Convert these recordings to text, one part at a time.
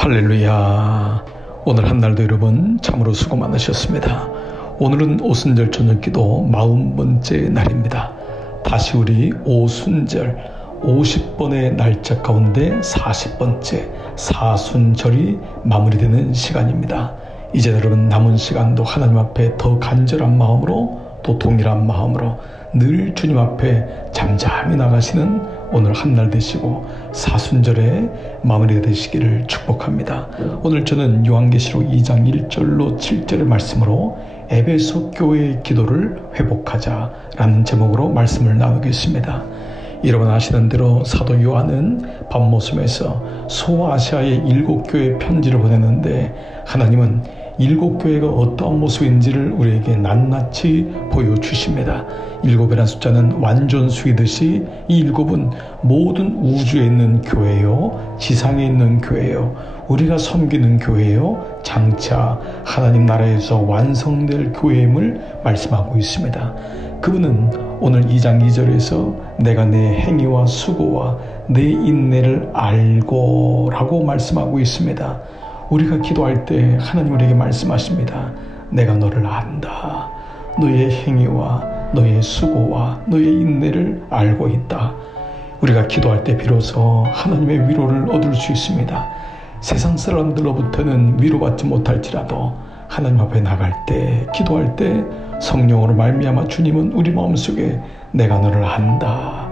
할렐루야. 오늘 한날도 여러분 참으로 수고 많으셨습니다. 오늘은 오순절 저녁기도 40번째 날입니다. 다시 우리 오순절 50번의 날짜 가운데 40번째 사순절이 마무리되는 시간입니다. 이제 여러분 남은 시간도 하나님 앞에 더 간절한 마음으로 또 동일한 마음으로 늘 주님 앞에 잠잠히 나가시는 오늘 한날 되시고 사순절의 마무리가 되시기를 축복합니다. 오늘 저는 요한계시록 2장 1절로 7절의 말씀으로 에베소 교회의 기도를 회복하자라는 제목으로 말씀을 나누겠습니다. 여러분 아시는 대로 사도 요한은 밤모섬에서 소아시아의 7교회 편지를 보냈는데 하나님은 7교회가 어떠한 모습인지를 우리에게 낱낱이 보여주십니다. 7이라는 숫자는 완전수이듯이 이 7은 모든 우주에 있는 교회요, 지상에 있는 교회요, 우리가 섬기는 교회요, 장차 하나님 나라에서 완성될 교회임을 말씀하고 있습니다. 그분은 오늘 2장 2절에서 내가 내 행위와 수고와 내 인내를 알고 라고 말씀하고 있습니다. 우리가 기도할 때 하나님 우리에게 말씀하십니다. 내가 너를 안다. 너의 행위와 너의 수고와 너의 인내를 알고 있다. 우리가 기도할 때 비로소 하나님의 위로를 얻을 수 있습니다. 세상 사람들로부터는 위로받지 못할지라도 하나님 앞에 나갈 때 기도할 때 성령으로 말미암아 주님은 우리 마음속에 내가 너를 안다.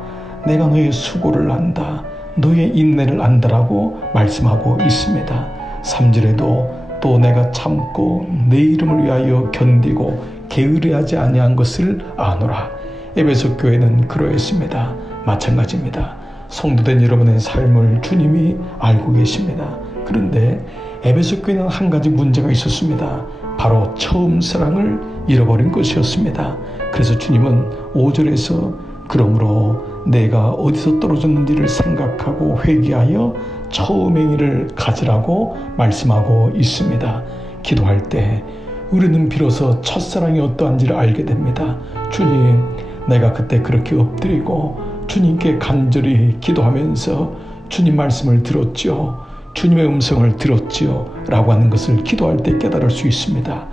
내가 너의 수고를 안다. 너의 인내를 안다라고 말씀하고 있습니다. 3절에도 또 내가 참고 내 이름을 위하여 견디고 게으르하지 아니한 것을 아노라. 에베소 교회는 그러했습니다. 마찬가지입니다. 성도된 여러분의 삶을 주님이 알고 계십니다. 그런데 에베소 교회는 한 가지 문제가 있었습니다. 바로 처음 사랑을 잃어버린 것이었습니다. 그래서 주님은 5절에서 그러므로 내가 어디서 떨어졌는지를 생각하고 회개하여 처음 행위를 가지라고 말씀하고 있습니다. 기도할 때 우리는 비로소 첫사랑이 어떠한지를 알게 됩니다. 주님, 내가 그때 그렇게 엎드리고 주님께 간절히 기도하면서 주님 말씀을 들었지요. 주님의 음성을 들었지요. 라고 하는 것을 기도할 때 깨달을 수 있습니다.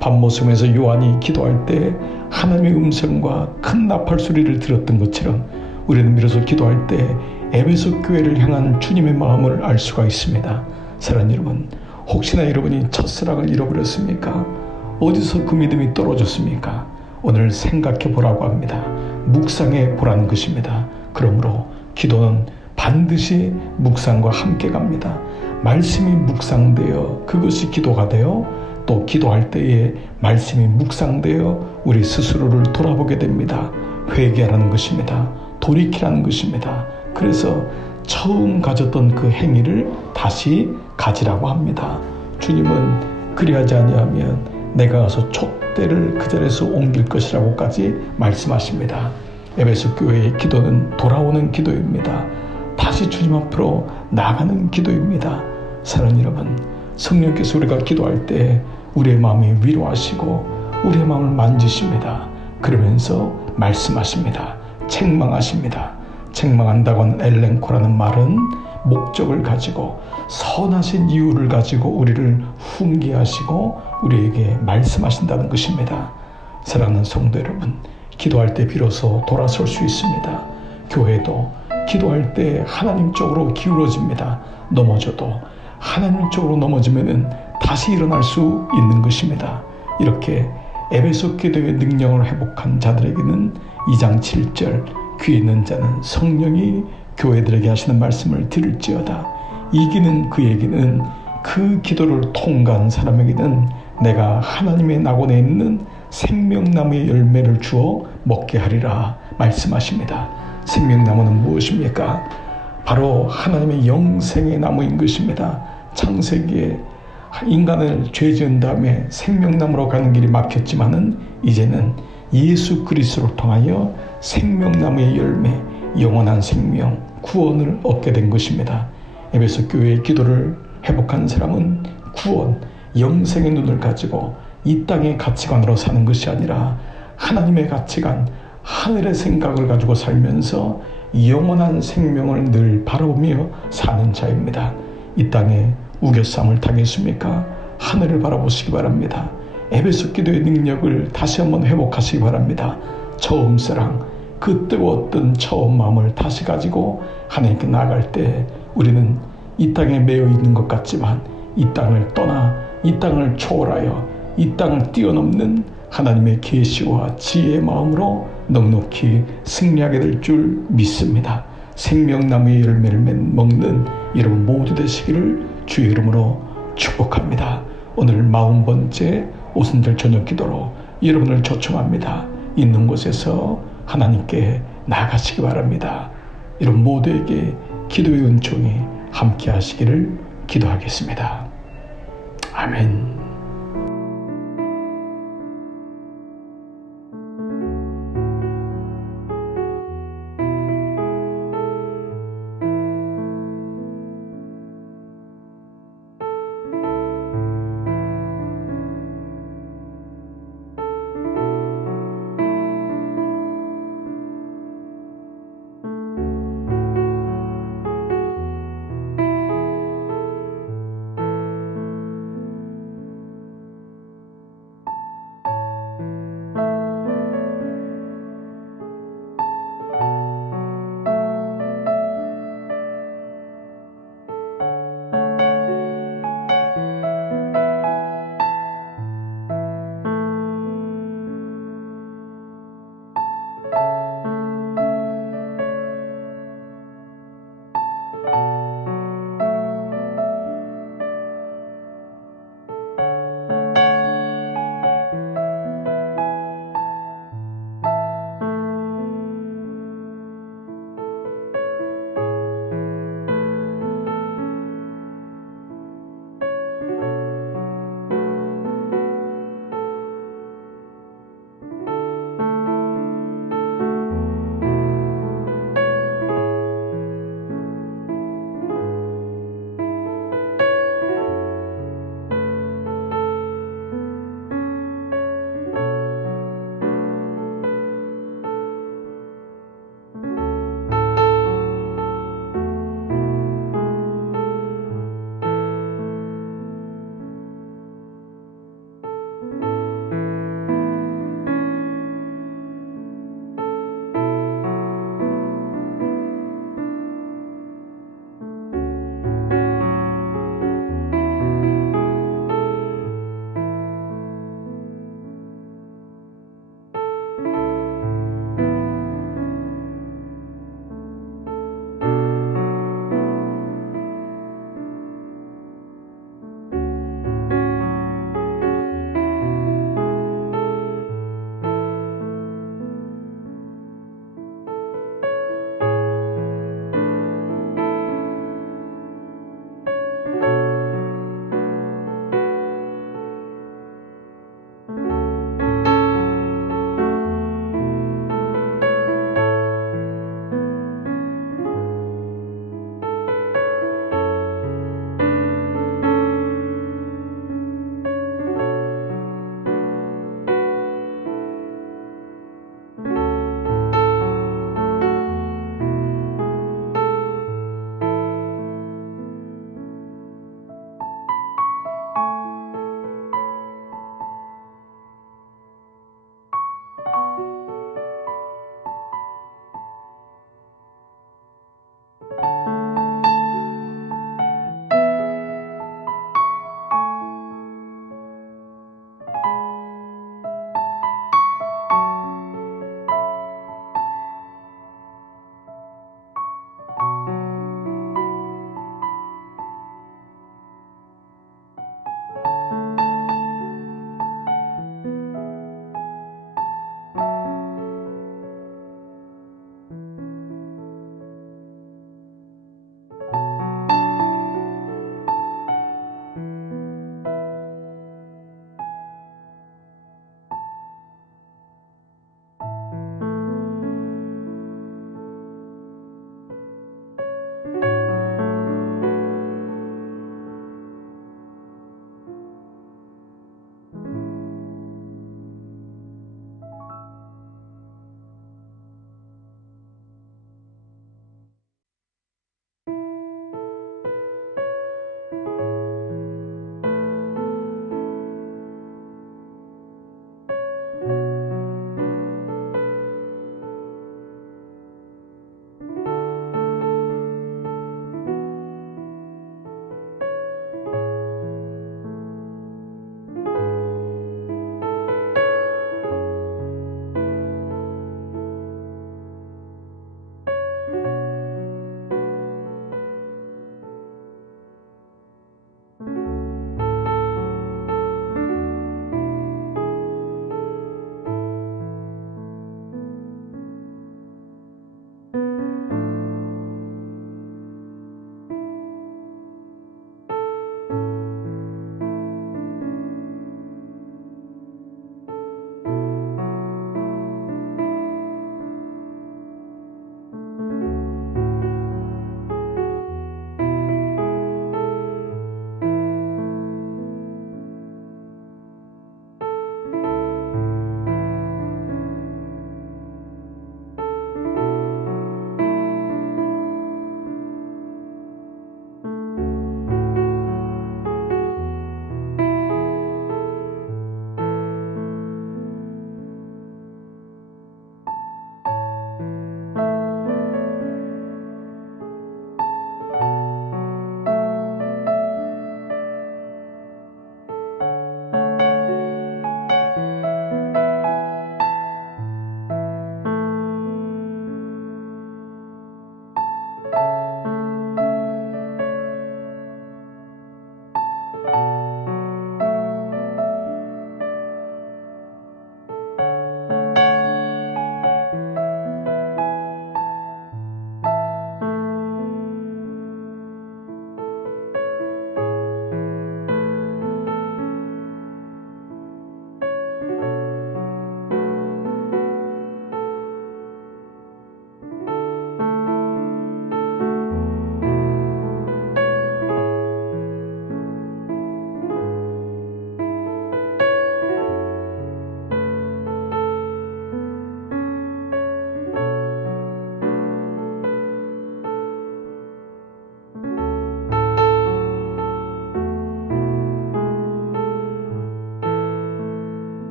밤모섬에서 요한이 기도할 때 하나님의 음성과 큰 나팔 소리를 들었던 것처럼 우리는 비로소 기도할 때 에베소 교회를 향한 주님의 마음을 알 수가 있습니다. 사랑하는 여러분, 혹시나 여러분이 첫사랑을 잃어버렸습니까? 어디서 그 믿음이 떨어졌습니까? 오늘 생각해 보라고 합니다. 묵상해 보라는 것입니다. 그러므로 기도는 반드시 묵상과 함께 갑니다. 말씀이 묵상되어 그것이 기도가 되어 또 기도할 때에 말씀이 묵상되어 우리 스스로를 돌아보게 됩니다. 회개하라는 것입니다. 돌이키라는 것입니다. 그래서 처음 가졌던 그 행위를 다시 가지라고 합니다. 주님은 그리하지 아니하면 내가 가서 촛대를 그 자리에서 옮길 것이라고까지 말씀하십니다. 에베소 교회의 기도는 돌아오는 기도입니다. 다시 주님 앞으로 나가는 기도입니다. 사랑하는 여러분, 성령께서 우리가 기도할 때 우리의 마음이 위로하시고 우리의 마음을 만지십니다. 그러면서 말씀하십니다. 책망하십니다. 책망한다고 하는 엘렌코라는 말은 목적을 가지고 선하신 이유를 가지고 우리를 훈계하시고 우리에게 말씀하신다는 것입니다. 사랑하는 성도 여러분, 기도할 때 비로소 돌아설 수 있습니다. 교회도 기도할 때 하나님 쪽으로 기울어집니다. 넘어져도 하나님 쪽으로 넘어지면은 다시 일어날 수 있는 것입니다. 이렇게 에베소 기도의 능력을 회복한 자들에게는 2장 7절 귀에 있는 자는 성령이 교회들에게 하시는 말씀을 들을지어다. 이기는 그에게는 그 기도를 통과한 사람에게는 내가 하나님의 낙원에 있는 생명나무의 열매를 주어 먹게 하리라 말씀하십니다. 생명나무는 무엇입니까? 바로 하나님의 영생의 나무인 것입니다. 창세기에 인간을 죄 지은 다음에 생명나무로 가는 길이 막혔지만은 이제는 예수 그리스도를 통하여 생명나무의 열매, 영원한 생명, 구원을 얻게 된 것입니다. 에베소 교회의 기도를 회복한 사람은 구원, 영생의 눈을 가지고 이 땅의 가치관으로 사는 것이 아니라 하나님의 가치관, 하늘의 생각을 가지고 살면서 영원한 생명을 늘 바라보며 사는 자입니다. 이 땅에 우겨쌈을 당했습니까? 하늘을 바라보시기 바랍니다. 에베소 기도의 능력을 다시 한번 회복하시기 바랍니다. 처음 사랑, 그 뜨거웠던 처음 마음을 다시 가지고 하나님께 나아갈 때 우리는 이 땅에 매여 있는 것 같지만 이 땅을 떠나 이 땅을 초월하여 이 땅을 뛰어넘는 하나님의 계시와 지혜의 마음으로 넉넉히 승리하게 될 줄 믿습니다. 생명나무의 열매를 먹는 여러분 모두 되시기를 주의 이름으로 축복합니다. 오늘 40번째 오순절 저녁 기도로 여러분을 초청합니다. 있는 곳에서 하나님께 나아가시기 바랍니다. 여러분 모두에게 기도의 은총이 함께 하시기를 기도하겠습니다. 아멘.